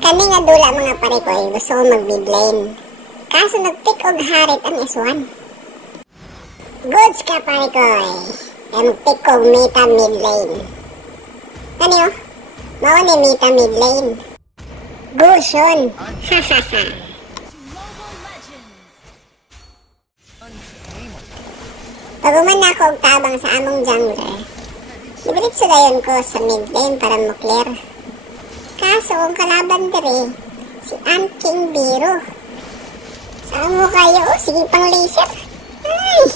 Kani nga dula mga pare ko ay gusto ko mag-mid lane. Kaso nag-pick og harit ang S1. Goods ka pare ko ay. Kaya mag-pick og meta mid lane. Kani o? Mawa ni meta mid lane. Gusion. Hahaha. Paguman na ako og tabang sa among jungler. Diretso dayon ko sa mid lane para mo clear. Kaso ang kalaban dere, si Ant King Biro. Saan mo kayo? Sige pang laser. Ay!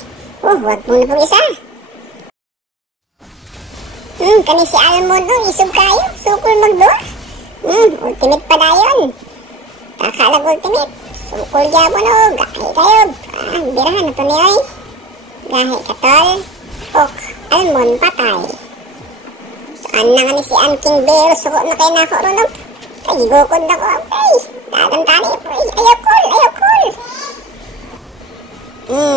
Wag mo na pong isa. Kani si Almond, isog kayo. Sukol magdoor. Ultimate pa dayon. Kakalag ultimate. Sukol gyapon gahi kayo. Birahan na to niya ay. Gahi katol. Almond patay. Saan na nga ni si Ant King Biro? Suko na kayo na ako ron. Kagigukod na ko. Ay! Dadantani. Ayaw cool.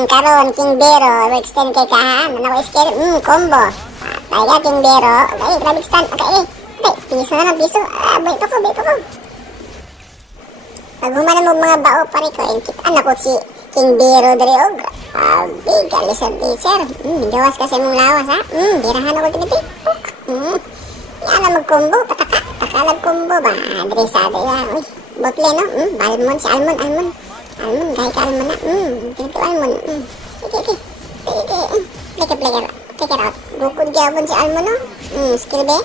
Karon King Biro. Extend kay kahan. Ano ko skill? Combo. Patay ka King Biro. Okay, grabe stand. Okay. Piso na lang, piso. Bait pa ko. Pag humana mo mga bao pare ko, kitaan ako si King Biro dari og. Big laser. Gawas kasi mong lawas ha. Birahan ako tinipipok. Yan na mag-combo, pataka. Takalag combo ba? Dari sa ada ya. Uy, botle no. Almond si Almond. Almond, gaya ka Almond na. Ito Almond. Okay. Take it out. Bukod gyapon si Almond no. Skill be.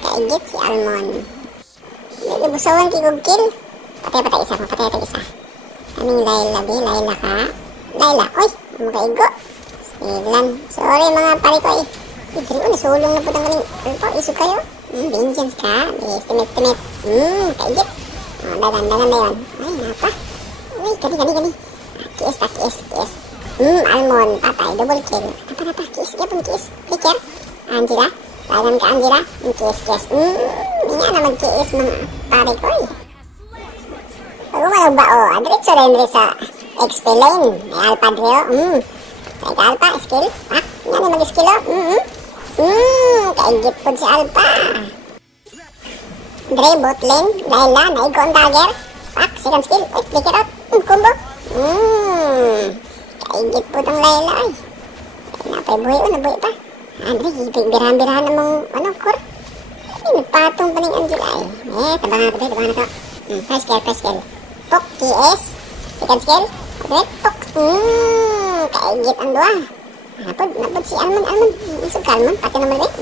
Kaigit si Almond. Lagi busawan kikog kill. Patay isa. Kaming Layla ka. Layla, oy, makaigo. Silan. Sorry mga pare ko eh. Idri nasulong na po ng kaling. Isog kayo. Vengeance ka. Estimate. Kaigit. Dagan na yun. Ay, napa. Uy, gani. Kiss. Almond, patay. Double kill. Napa. Kiss. Kicker. Angela. Dagan ka, Angela. Kiss. Hindi na mag-kiss mga pare ko eh. Pag umalag ba o, diretso rin sa XP lane. May Alpha Drio. Kaya Alpha, skill. Yan na mag-skill o. Kaigit po si Alpha. Dre, bot lane. Layla, naigo ang dagger. Second skill. Wait, pick it out. Combo. Kaigit po itong Layla ay. Napay buhay pa. Andre, birahan namang core. Nagpatong pa ng Angela ay. Tabangan na to. First skill. Pok, TS. Second skill. Direct pok. Kaigit ang dua. Napod si Almond. Isog ka Almond. Pati naman rin.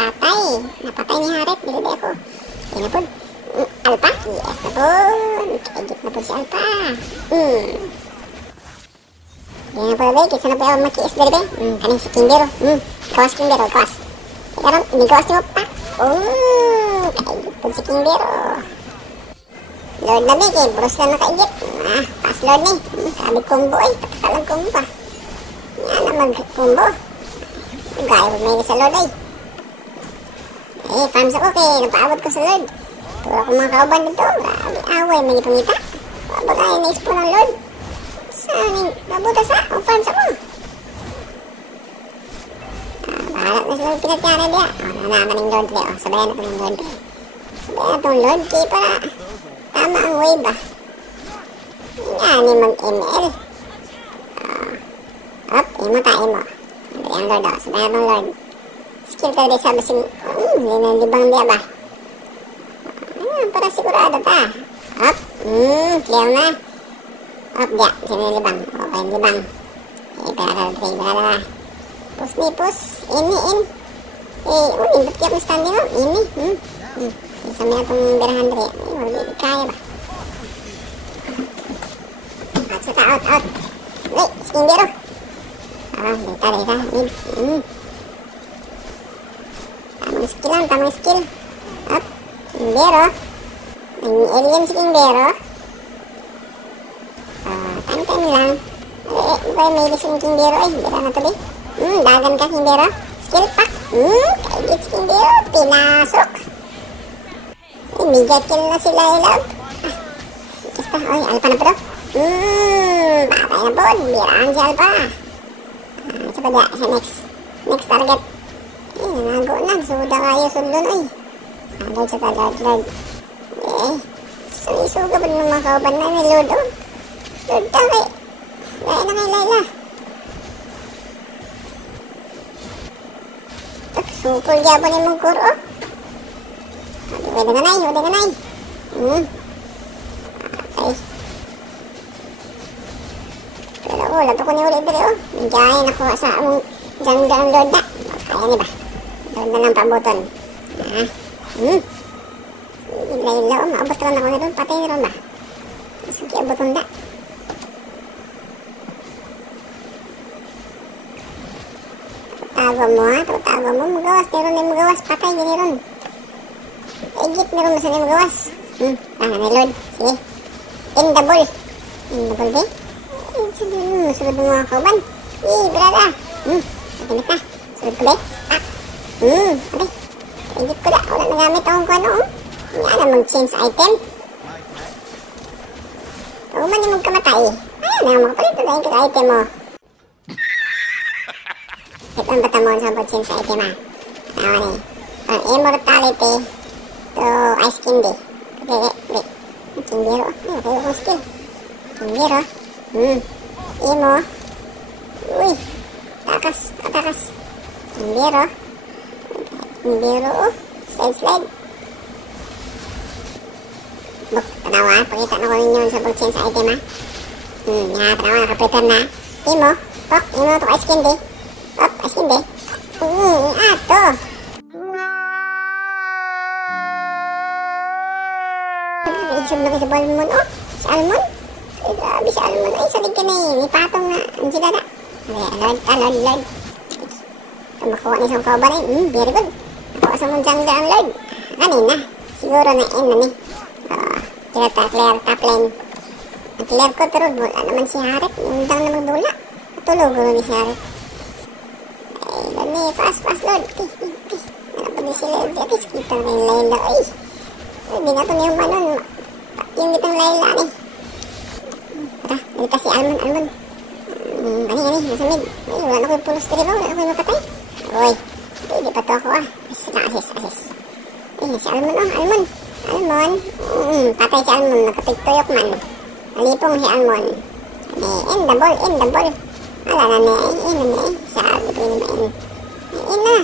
Patay. Napatay ni Haret. Dili ako. Napod. Alpha. Yes, napod. Kaigit napod si Alpha. Yan na po rin. Kisa na po ako maki-is dali ba? Kaning si King Biro. Kawas King Biro. Karon, hindi kawas ni Wappa. Kaigit po si King Biro. Lord na big eh, bros na nakaigit. Pass Lord na eh. Kabig combo eh, patakalang combo pa. Yan na mag-combo. Gaya po may sa Lord eh. Farms ako kaya napaabot ko sa Lord. Puro akong mga kauban dito. Grabe away, may ipangita. Wabag ay na-ispo ng Lord. Saan yung nabuta sa ang farms ako? Bahalat na sa Lord pinatyaran diya. Nanaman ng Lord kaya. Sabayan na po ng Lord kaya. Sabayan na itong Lord kaya para tama ang wave ba? Yan ni mag-ML. Imo. Ang Lord o. Sabayan ng Lord. Skill talaga sabi si libang diya ba? Para sigurado ta. Clear na. Diya. Sino yung libang? Okay, libang. Para. Push. In. Indot kaya kong stand nyo. Ini. Isa may atong birahan dali. Wala kaya ba? Out. Wait, King Biro. Dita. Mid. Tamang skill. Up. King Biro. May alien si King Biro. Time lang. May lisong King Biro. Bira na to ba? Dagan ka King Biro. Skill pack. Kaigit si King Biro. Pinasok. Mega kill na sila ilab. Basta, Alpha na po to. Patay na po. Biraan si Alpha. Isa pa next target. Nanago na. Suda kayo sundon. Lord sa Lord, Lord. Eh, isuga ba ng mga kauban na ni Lord, oh? Lord, takay. Lain na kay Layla. Supol gyapon ni mong kuro. Wala na nay, wala na nay. Okay. Pero wala to ko ni ulit dito, oh. Nandiyan ako sa among jungle ang Lord na. Kaya ni ba? Lord na lang pabuton. Layla, oh, maabot ka lang ako na doon. Patay na ron ba? Sige, abuton da. Tago mo ha, tago mo. Magawas, meron na magawas. Patay, gini ron. Egit, meron na sa na magawas. Tanga na Lord. Sige. In the ball. In the ball, be? Sige, masulod mo mga kauban. Brada. Nagamit na. Sulod ko, be? Okay. Egit ko na. Wala nagamit akong kung ano, oh. Yan na mag-change item. Huwag man yung magkamatay. Ayan na, makapalit na dahil item mo. Ito ang bata mo sa mag-change item, ha. Tawa na eh. From immortality to ice candy. Okay. Kindiro. Ay, okay akong skill. Kindiro. Imo. Uy. Takas. Kindiro. Kindiro, oh. Slide. Buk, tanawa. Pakita na ko ninyo sa mag-change item, ha. Tanawa. Nakaprepare na. Imo. Tok. Imo to ice candy. Tok. Ice candy. Ato. Isog na kayo sa Balmon, oh. Si Almon. Ay, grabe si Almon. Ay, salig ka na eh. May patong na. Ang sila na. Lord. Ito makuha ni isang kauban eh. Very good. Nakuha sa mong jungle ang Lord. Kanina. Siguro na end na ni. Clear top lane. Nag-clear ko pero wala naman si Harit. Yung dang na magbula. Natulog ko ni si Harit. Ay, Lord ni. Fast, Lord. Ano pa din si Lord. Atis, kita na yung Layla. Ay, hindi na ito na yung manon. Yung itong Layla ni. Tara, dito si Almon. Ani, nasa mid. Ay, wala na ko yung pulos dito ba? Wala na ko yung mapatay. Uy, hindi pa to ako ah. Assist. Ay, si Almon, oh. Almon. Patay si Almon. Nakapigtuyok man. Nalipong si Almon. End the ball. Wala na na. Sabi ko yun na. In na.